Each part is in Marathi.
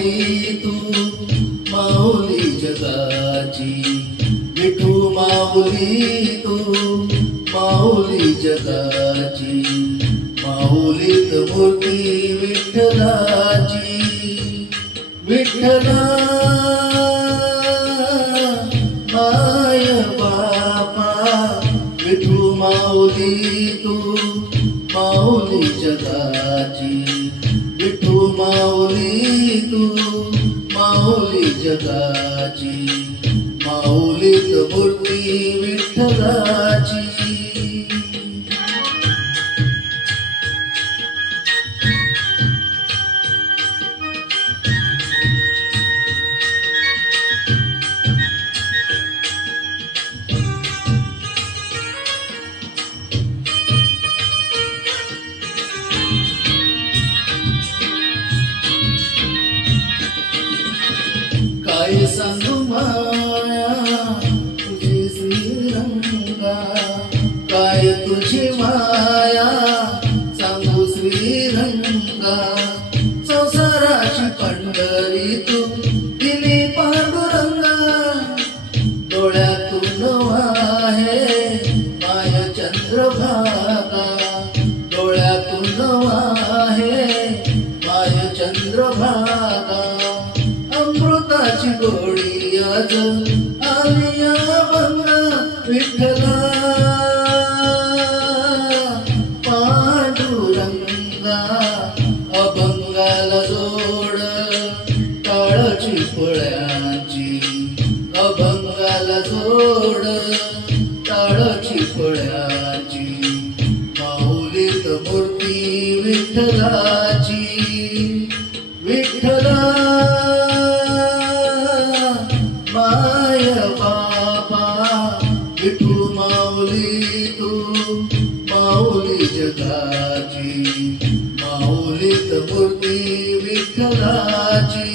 माऊली तू माऊली जगाची, विठू माऊली तू माऊली जगाची, माऊलीत मूर्ती विठ्ठलाची. विठ्ठला माय बापा, विठू माऊली तू माऊली जगाची, विठू माऊली तू माऊली जगाची, माऊलीत मूर्ती विठ्ठलाची. काय सांगू माया तुझी श्रीरंगा, काय तुझी माया सांगू श्रीरंगा. संसाराची पंढरी तू दिली पांडुरंगा, डोळ्यातून वाहे माय चंद्रभागा, डोळ्यातून वाहे माय चंद्रभागा. अमृताची गोडी आज आली अभंगा, विठ्ठला पांडुरंगा. अभंगाला जोड टाळची फळ्याची, अभंगाला जोड टाळची फळ्याची, माऊलीत मूर्ती विठ्ठलाची. विठ्ठला माय बापा, विठू माऊली तू माऊली जगाची, माऊलीत मूर्ती विठ्ठलाची.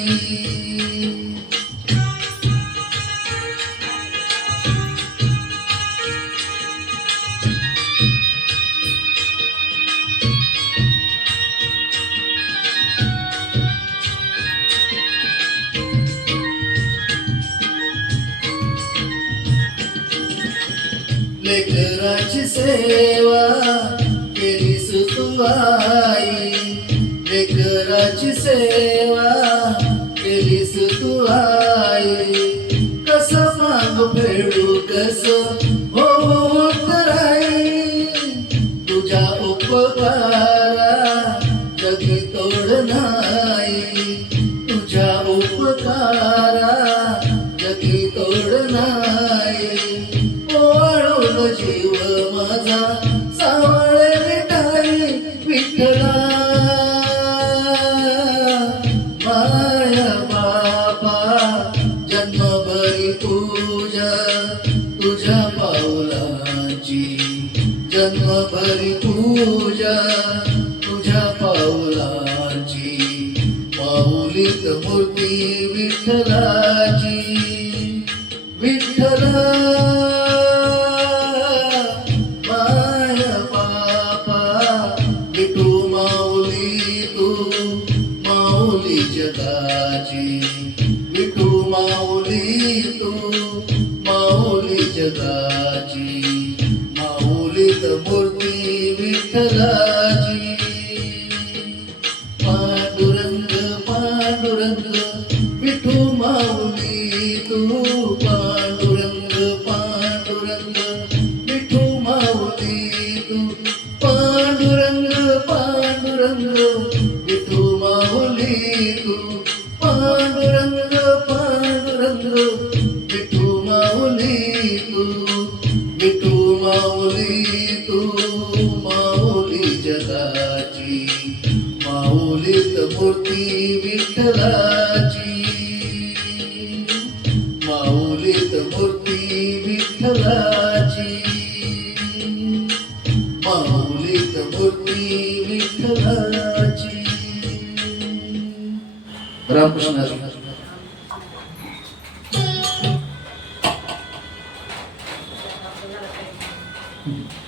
लेकराची सेवा केलीस तू आई, लेकराची सेवा केलीस तू आई. कस मागू फेडू कस हो उत्तराई, तुझ्या उपकारा जगी तोड नाही, तुझ्या उपकारा जगी तोड नाही. जीव माझा सावळे विठाई, विठ्ठला माया बापा. जन्मभरी पूजा तुझ्या पाऊलाची, जन्मभरी पूजा तुझ्या पाऊलाची, माऊलीत मूर्ती विठ्ठलाची. विठ्ठला जगाची, विठू माऊली तू माऊली जगाची, माऊलीत मूर्ती विठ्ठलाची. पांडुरंग पांडुरंग विठू माऊली तू, पांडुरंग पांडुरंग विठू माऊली तू, पांडुरंग पांडुरंग विठू माऊली तू, पांडुरंग पांडुरंग विठू माऊली तू, विठू माऊली तू माऊली जगाची, माऊलीत मूर्ती विठ्ठलाची, माऊलीत मूर्ती विठ्ठलाची, माऊलीत मूर्ती विठ्ठलाची. रामकृष्ण हरी. Thank you.